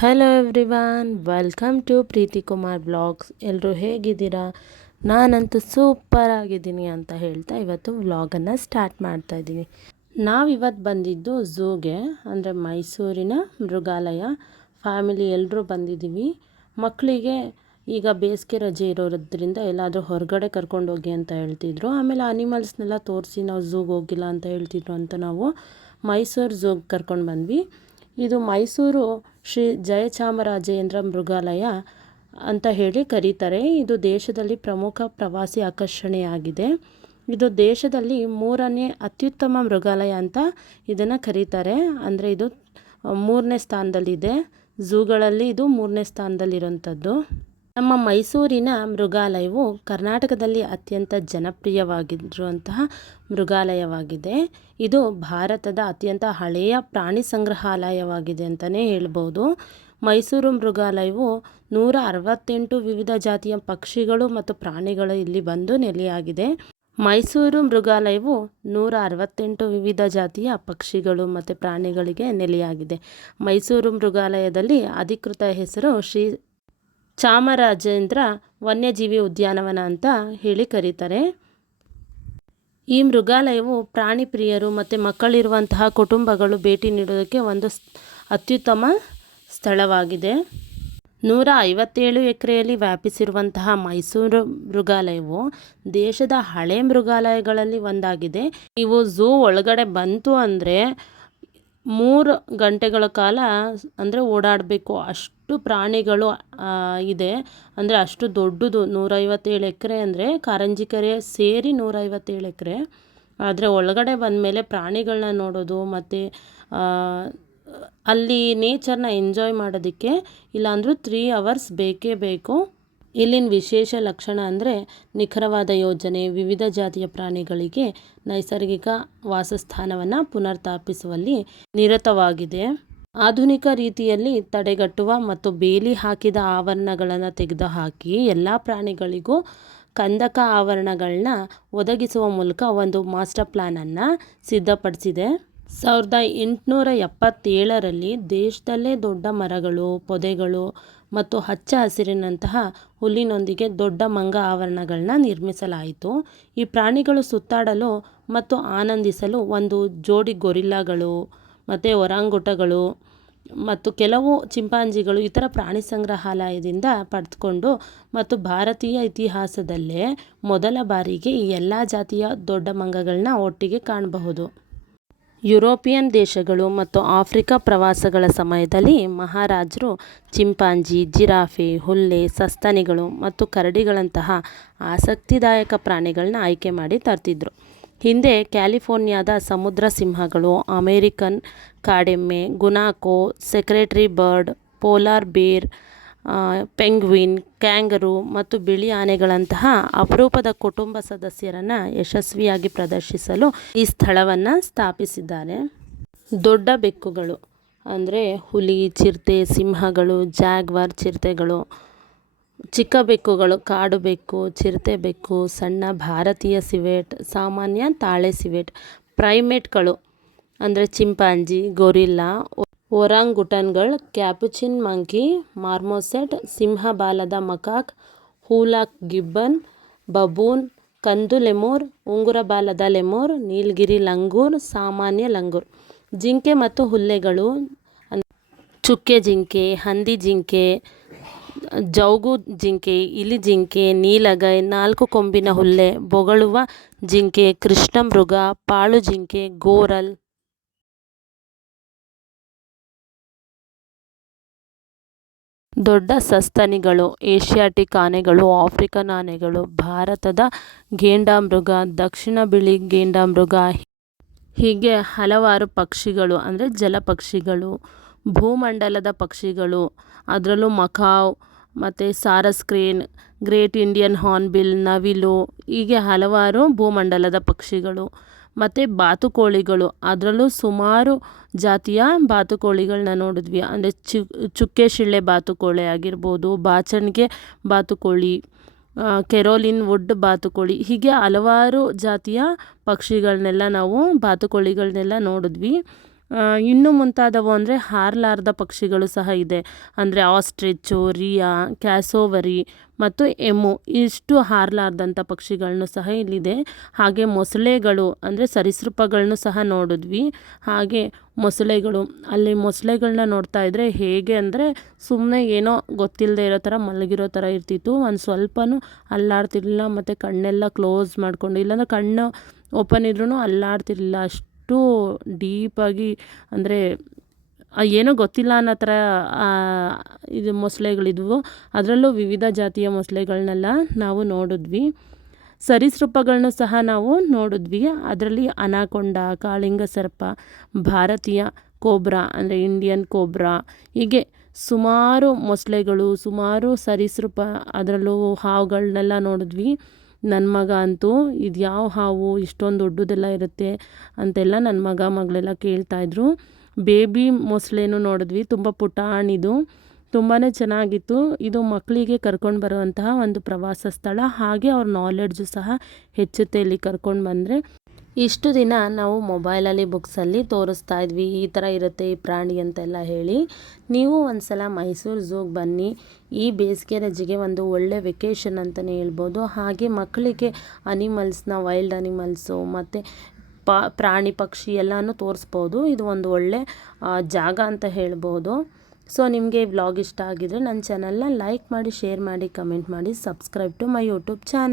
Hello everyone welcome to Preethi Kumar blogs ಎಲ್ಲರೂ ಹೇಗಿದ್ದೀರಾ? ನಾನಂತೂ ಸೂಪರ್ ಆಗಿದ್ದೀನಿ ಅಂತ ಹೇಳ್ತಾ ಇವತ್ತು ವ್ಲಾಗನ್ನು ಸ್ಟಾರ್ಟ್ ಮಾಡ್ತಾ ಇದ್ದೀನಿ. ನಾವಿವತ್ತು ಬಂದಿದ್ದು ಝೂಗೆ, ಅಂದರೆ ಮೈಸೂರಿನ ಮೃಗಾಲಯ. ಫ್ಯಾಮಿಲಿ ಎಲ್ಲರೂ ಬಂದಿದ್ದೀವಿ. ಮಕ್ಕಳಿಗೆ ಈಗ ಬೇಸಿಗೆ ರಜೆ ಇರೋದ್ರಿಂದ ಎಲ್ಲಾದರೂ ಹೊರಗಡೆ ಕರ್ಕೊಂಡೋಗಿ ಅಂತ ಹೇಳ್ತಿದ್ರು. ಆಮೇಲೆ ಅನಿಮಲ್ಸ್ನೆಲ್ಲ ತೋರಿಸಿ ನಾವು ಝೂಗೆ ಹೋಗಿಲ್ಲ ಅಂತ ಹೇಳ್ತಿದ್ರು ಅಂತ ನಾವು ಮೈಸೂರು ಝೂಗೆ ಕರ್ಕೊಂಡು ಬಂದ್ವಿ. ಇದು ಮೈಸೂರು ಶ್ರೀ ಜಯಚಾಮರಾಜೇಂದ್ರ ಮೃಗಾಲಯ ಅಂತ ಹೇಳಿ ಕರೀತಾರೆ. ಇದು ದೇಶದಲ್ಲಿ ಪ್ರಮುಖ ಪ್ರವಾಸಿ ಆಕರ್ಷಣೆಯಾಗಿದೆ. ಇದು ದೇಶದಲ್ಲಿ ಮೂರನೇ ಅತ್ಯುತ್ತಮ ಮೃಗಾಲಯ ಅಂತ ಇದನ್ನು ಕರೀತಾರೆ. ಅಂದರೆ ಇದು ಮೂರನೇ ಸ್ಥಾನದಲ್ಲಿದೆ. ಝೂಗಳಲ್ಲಿ ಇದು ಮೂರನೇ ಸ್ಥಾನದಲ್ಲಿರೋಂಥದ್ದು ನಮ್ಮ ಮೈಸೂರಿನ ಮೃಗಾಲಯವು ಕರ್ನಾಟಕದಲ್ಲಿ ಅತ್ಯಂತ ಜನಪ್ರಿಯವಾಗಿರುವಂತಹ ಮೃಗಾಲಯವಾಗಿದೆ. ಇದು ಭಾರತದ ಅತ್ಯಂತ ಹಳೆಯ ಪ್ರಾಣಿ ಸಂಗ್ರಹಾಲಯವಾಗಿದೆ ಅಂತಲೇ ಹೇಳ್ಬೋದು. ಮೈಸೂರು ಮೃಗಾಲಯವು ನೂರ ಅರವತ್ತೆಂಟು ವಿವಿಧ ಜಾತಿಯ ಪಕ್ಷಿಗಳು ಮತ್ತು ಪ್ರಾಣಿಗಳು ಇಲ್ಲಿ ಬಂದು ನೆಲೆಯಾಗಿದೆ. ಮೈಸೂರು ಮೃಗಾಲಯವು ನೂರ ಅರವತ್ತೆಂಟು ವಿವಿಧ ಜಾತಿಯ ಪಕ್ಷಿಗಳು ಮತ್ತು ಪ್ರಾಣಿಗಳಿಗೆ ನೆಲೆಯಾಗಿದೆ. ಮೈಸೂರು ಮೃಗಾಲಯದಲ್ಲಿ ಅಧಿಕೃತ ಹೆಸರು ಶ್ರೀ ಚಾಮರಾಜೇಂದ್ರ ವನ್ಯಜೀವಿ ಉದ್ಯಾನವನ ಅಂತ ಹೇಳಿ ಕರೀತಾರೆ. ಈ ಮೃಗಾಲಯವು ಪ್ರಾಣಿ ಪ್ರಿಯರು ಮತ್ತು ಮಕ್ಕಳಿರುವಂತಹ ಕುಟುಂಬಗಳು ಭೇಟಿ ನೀಡೋದಕ್ಕೆ ಒಂದು ಅತ್ಯುತ್ತಮ ಸ್ಥಳವಾಗಿದೆ. ನೂರ ಐವತ್ತೇಳು ಎಕರೆಯಲ್ಲಿ ವ್ಯಾಪಿಸಿರುವಂತಹ ಮೈಸೂರು ಮೃಗಾಲಯವು ದೇಶದ ಹಳೆ ಮೃಗಾಲಯಗಳಲ್ಲಿ ಒಂದಾಗಿದೆ. ಇವು ಝೂ ಒಳಗಡೆ ಬಂತು ಅಂದರೆ ಮೂರು ಗಂಟೆಗಳ ಕಾಲ ಅಂದರೆ ಓಡಾಡಬೇಕು ಅಷ್ಟು ಪ್ರಾಣಿಗಳು ಇದೆ. ಅಂದರೆ ಅಷ್ಟು ದೊಡ್ಡದು ನೂರೈವತ್ತೇಳು ಎಕರೆ ಅಂದರೆ ಕಾರಂಜಿ ಕೆರೆ ಸೇರಿ ನೂರೈವತ್ತೇಳು ಎಕರೆ. ಆದರೆ ಒಳಗಡೆ ಬಂದಮೇಲೆ ಪ್ರಾಣಿಗಳನ್ನ ನೋಡೋದು ಮತ್ತು ಅಲ್ಲಿ ನೇಚರ್ನ ಎಂಜಾಯ್ ಮಾಡೋದಕ್ಕೆ ಇಲ್ಲಾಂದರೂ ತ್ರೀ ಅವರ್ಸ್ ಬೇಕೇ ಬೇಕು. ಇಲ್ಲಿನ ವಿಶೇಷ ಲಕ್ಷಣ ಅಂದರೆ ನಿಖರವಾದ ಯೋಜನೆ ವಿವಿಧ ಜಾತಿಯ ಪ್ರಾಣಿಗಳಿಗೆ ನೈಸರ್ಗಿಕ ವಾಸಸ್ಥಾನವನ್ನು ಪುನರ್ಸ್ಥಾಪಿಸುವಲ್ಲಿ ನಿರತವಾಗಿದೆ. ಆಧುನಿಕ ರೀತಿಯಲ್ಲಿ ತಡೆಗಟ್ಟುವ ಮತ್ತು ಬೇಲಿ ಹಾಕಿದ ಆವರಣಗಳನ್ನು ತೆಗೆದುಹಾಕಿ ಎಲ್ಲ ಪ್ರಾಣಿಗಳಿಗೂ ಕಂದಕ ಆವರಣಗಳನ್ನ ಒದಗಿಸುವ ಮೂಲಕ ಒಂದು ಮಾಸ್ಟರ್ ಪ್ಲ್ಯಾನನ್ನು ಸಿದ್ಧಪಡಿಸಿದೆ. ಸಾವಿರದ ಎಂಟುನೂರ ಎಪ್ಪತ್ತೇಳರಲ್ಲಿ ದೇಶದಲ್ಲೇ ದೊಡ್ಡ ಮರಗಳು, ಪೊದೆಗಳು ಮತ್ತು ಹಚ್ಚ ಹಸಿರಿನಂತಹ ಹುಲ್ಲಿನೊಂದಿಗೆ ದೊಡ್ಡ ಮಂಗ ಆವರಣಗಳನ್ನ ನಿರ್ಮಿಸಲಾಯಿತು. ಈ ಪ್ರಾಣಿಗಳು ಸುತ್ತಾಡಲು ಮತ್ತು ಆನಂದಿಸಲು ಒಂದು ಜೋಡಿ ಗೊರಿಲ್ಲಾಗಳು ಮತ್ತು ಒರಾಂಗುಟಗಳು ಮತ್ತು ಕೆಲವು ಚಿಂಪಾಂಜಿಗಳು ಇತರ ಪ್ರಾಣಿ ಸಂಗ್ರಹಾಲಯದಿಂದ ಪಡೆದುಕೊಂಡು ಮತ್ತು ಭಾರತೀಯ ಇತಿಹಾಸದಲ್ಲೇ ಮೊದಲ ಬಾರಿಗೆ ಈ ಎಲ್ಲ ಜಾತಿಯ ದೊಡ್ಡ ಮಂಗಗಳನ್ನ ಒಟ್ಟಿಗೆ ಕಾಣಬಹುದು. ಯುರೋಪಿಯನ್ ದೇಶಗಳು ಮತ್ತು ಆಫ್ರಿಕಾ ಪ್ರವಾಸಗಳ ಸಮಯದಲ್ಲಿ ಮಹಾರಾಜರು ಚಿಂಪಾಂಜಿ, ಜಿರಾಫೆ, ಹುಲ್ಲೆ, ಸಸ್ತನಿಗಳು ಮತ್ತು ಕರಡಿಗಳಂತಹ ಆಸಕ್ತಿದಾಯಕ ಪ್ರಾಣಿಗಳನ್ನ ಆಯ್ಕೆ ಮಾಡಿ ತರ್ತಿದ್ರು. ಹಿಂದೆ ಕ್ಯಾಲಿಫೋರ್ನಿಯಾದ ಸಮುದ್ರ ಸಿಂಹಗಳು, American ಕಾಡೆಮ್ಮೆ, guanaco, secretary bird, polar bear penguin, kangaroo ಮತ್ತು ಬಿಳಿ ಆನೆಗಳಂತಹ ಅಪರೂಪದ ಕುಟುಂಬ ಸದಸ್ಯರನ್ನು ಯಶಸ್ವಿಯಾಗಿ ಪ್ರದರ್ಶಿಸಲು ಈ ಸ್ಥಳವನ್ನು ಸ್ಥಾಪಿಸಿದ್ದಾರೆ. ದೊಡ್ಡ ಬೆಕ್ಕುಗಳು ಅಂದರೆ ಹುಲಿ, ಚಿರತೆ, ಸಿಂಹಗಳು, ಜಾಗ್ವಾರ್ ಚಿರತೆಗಳು ಚಿಕ್ಕ ಬೆಕ್ಕುಗಳು, ಕಾಡು ಬೆಕ್ಕು, ಚಿರತೆ ಬೆಕ್ಕು, ಸಣ್ಣ ಭಾರತೀಯ ಸಿವೆಟ್, ಸಾಮಾನ್ಯ ತಾಳೆ ಸಿವೆಟ್, ಪ್ರೈಮೇಟ್ಗಳು ಅಂದರೆ ಚಿಂಪಾಂಜಿ, ಗೊರಿಲ್ಲಾ ಒರಾಂಗುಟನ್ಗಳು ಕ್ಯಾಪುಚಿನ್ ಮಂಕಿ, ಮಾರ್ಮೋಸೆಟ್, ಸಿಂಹಬಾಲದ ಮಕಾಕ್, ಹೂಲಾಕ್ ಗಿಬ್ಬನ್, ಬಬೂನ್, ಕಂದು ಲೆಮೂರ್, ಉಂಗುರ ಬಾಲದ ಲೆಮೂರ್, ನೀಲಗಿರಿ ಲಂಗೂರ್, ಸಾಮಾನ್ಯ ಲಂಗೂರ್. ಜಿಂಕೆ ಮತ್ತು ಹುಲ್ಲೆಗಳು ಚುಕ್ಕೆ ಜಿಂಕೆ, ಹಂದಿ ಜಿಂಕೆ ಜೌಗು ಜಿಂಕೆ, ಇಲಿ ಜಿಂಕೆ, ನೀಲಗೈ, ನಾಲ್ಕು ಕೊಂಬಿನ ಹುಲ್ಲೆ, ಬೊಗಳುವ ಜಿಂಕೆ, ಕೃಷ್ಣಮೃಗ, ಪಾಳು ಜಿಂಕೆ, ಗೋರಲ್. ದೊಡ್ಡ ಸಸ್ತನಿಗಳು, ಏಷ್ಯಾಟಿಕ್ ಆನೆಗಳು, ಆಫ್ರಿಕನ್ ಆನೆಗಳು, ಭಾರತದ ಗೇಂಡಾಮೃಗ, ದಕ್ಷಿಣ ಬಿಳಿ ಗೇಂಡಾಮೃಗ, ಹೀಗೆ ಹಲವಾರು ಪಕ್ಷಿಗಳು, ಅಂದರೆ ಜಲಪಕ್ಷಿಗಳು, ಭೂಮಂಡಲದ ಪಕ್ಷಿಗಳು, ಅದರಲ್ಲೂ ಮಕಾವ್ ಮತ್ತು sarus crane, great Indian hornbill, ನವಿಲು, ಹೀಗೆ ಹಲವಾರು ಭೂಮಂಡಲದ ಪಕ್ಷಿಗಳು ಮತ್ತು ಬಾತುಕೋಳಿಗಳು. ಅದರಲ್ಲೂ ಸುಮಾರು ಜಾತಿಯ ಬಾತುಕೋಳಿಗಳನ್ನ ನೋಡಿದ್ವಿ. ಅಂದರೆ ಚುಕ್ಕೆ ಶಿಳ್ಳೆ ಬಾತುಕೋಳಿ ಆಗಿರ್ಬೋದು, ಬಾಚಣಿಗೆ ಬಾತುಕೋಳಿ ಕೆರೋಲಿನ್ ವುಡ್ ಬಾತುಕೋಳಿ, ಹೀಗೆ ಹಲವಾರು ಜಾತಿಯ ಪಕ್ಷಿಗಳನ್ನೆಲ್ಲ ನಾವು ಬಾತುಕೋಳಿಗಳನ್ನೆಲ್ಲ ನೋಡಿದ್ವಿ. ಇನ್ನು ಮುಂತಾದವು ಅಂದರೆ ಹಾರ್ಲಾರ್ದ ಪಕ್ಷಿಗಳು ಸಹ ಇದೆ. ಅಂದರೆ ಆಸ್ಟ್ರಿಚ್ಚು ರಿಯಾ, ಕ್ಯಾಸೋವರಿ ಮತ್ತು ಎಮು ಇಷ್ಟು ಹಾರಲಾರ್ದಂಥ ಪಕ್ಷಿಗಳನ್ನು ಸಹ ಇಲ್ಲಿದೆ. ಹಾಗೆ ಮೊಸಳೆಗಳು ಅಂದರೆ ಸರಿಸೃಪಗಳನ್ನು ಸಹ ನೋಡಿದ್ವಿ. ಹಾಗೆ ಮೊಸಳೆಗಳು, ಅಲ್ಲಿ ಮೊಸಳೆಗಳನ್ನ ನೋಡ್ತಾ ಇದ್ದರೆ ಹೇಗೆ ಅಂದರೆ ಸುಮ್ಮನೆ ಏನೋ ಗೊತ್ತಿಲ್ಲದೆ ಇರೋ ಥರ ಮಲಗಿರೋ ಥರ ಇರ್ತಿತ್ತು. ಒಂದು ಸ್ವಲ್ಪನೂ ಅಲ್ಲಾಡ್ತಿರ್ಲಿಲ್ಲ, ಮತ್ತು ಕಣ್ಣೆಲ್ಲ ಕ್ಲೋಸ್ ಮಾಡಿಕೊಂಡು, ಇಲ್ಲಾಂದರೆ ಕಣ್ಣು ಓಪನ್ ಇದ್ರೂ ಅಲ್ಲಾಡ್ತಿರ್ಲಿಲ್ಲ ಅಷ್ಟು. ಡೀಪಾಗಿ ಅಂದರೆ ಏನೋ ಗೊತ್ತಿಲ್ಲ ಅನ್ನೋ ಥರ ಇದು ಮೊಸಳೆಗಳಿದ್ವು. ಅದರಲ್ಲೂ ವಿವಿಧ ಜಾತಿಯ ಮೊಸಳೆಗಳನ್ನೆಲ್ಲ ನಾವು ನೋಡಿದ್ವಿ. ಸರೀಸೃಪಗಳನ್ನೂ ಸಹ ನಾವು ನೋಡಿದ್ವಿ. ಅದರಲ್ಲಿ ಅನಾಕೊಂಡ, ಕಾಳಿಂಗ ಸರ್ಪ, ಭಾರತೀಯ ಕೋಬ್ರಾ ಅಂದರೆ ಇಂಡಿಯನ್ ಕೋಬ್ರಾ, ಹೀಗೆ ಸುಮಾರು ಮೊಸಳೆಗಳು, ಸುಮಾರು ಸರೀಸೃಪ ಅದರಲ್ಲೂ ಹಾವುಗಳನ್ನೆಲ್ಲ ನೋಡಿದ್ವಿ. ನನ್ನ ಮಗ ಅಂತೂ ಇದು ಯಾವ ಹಾವು, ಇಷ್ಟೊಂದು ದೊಡ್ಡದೆಲ್ಲ ಇರುತ್ತೆ ಅಂತೆಲ್ಲ ನನ್ನ ಮಗ, ಮಗಳೆಲ್ಲ ಕೇಳ್ತಾಯಿದ್ರು ಬೇಬಿ ಮೊಸಳೆನೂ ನೋಡಿದ್ವಿ, ತುಂಬ ಪುಟಾಣಿದು ತುಂಬಾ ಚೆನ್ನಾಗಿತ್ತು. ಇದು ಮಕ್ಕಳಿಗೆ ಕರ್ಕೊಂಡು ಬರುವಂತಹ ಒಂದು ಪ್ರವಾಸ ಸ್ಥಳ. ಹಾಗೆ ಅವ್ರ ನಾಲೆಡ್ಜು ಸಹ ಹೆಚ್ಚುತ್ತೆ ಇಲ್ಲಿ ಕರ್ಕೊಂಡು ಬಂದರೆ. ಇಷ್ಟು ದಿನ ನಾವು ಮೊಬೈಲಲ್ಲಿ ಬುಕ್ಸಲ್ಲಿ ತೋರಿಸ್ತಾ ಇದ್ವಿ, ಈ ಥರ ಇರುತ್ತೆ ಈ ಪ್ರಾಣಿ ಅಂತೆಲ್ಲ ಹೇಳಿ. ನೀವು ಒಂದು ಸಲ ಮೈಸೂರು ಝೂಗೆ ಬನ್ನಿ. ಈ ಬೇಸಿಗೆ ರಜೆಗೆ ಒಂದು ಒಳ್ಳೆ ವೆಕೇಷನ್ ಅಂತಲೇ ಹೇಳ್ಬೋದು. ಹಾಗೆ ಮಕ್ಕಳಿಗೆ ಅನಿಮಲ್ಸ್ನ ವೈಲ್ಡ್ ಅನಿಮಲ್ಸು ಮತ್ತು ಪ, ಪ್ರಾಣಿ ಪಕ್ಷಿ ಎಲ್ಲನೂ ತೋರಿಸ್ಬೋದು. ಇದು ಒಂದು ಒಳ್ಳೆ ಜಾಗ ಅಂತ ಹೇಳ್ಬೋದು. ಸೊ, ನಿಮಗೆ ವ್ಲಾಗ್ ಇಷ್ಟ ಆಗಿದ್ರೆ ನನ್ನ ಚಾನಲ್ನ ಲೈಕ್ ಮಾಡಿ ಶೇರ್ ಮಾಡಿ ಕಮೆಂಟ್ ಮಾಡಿ subscribe to my YouTube channel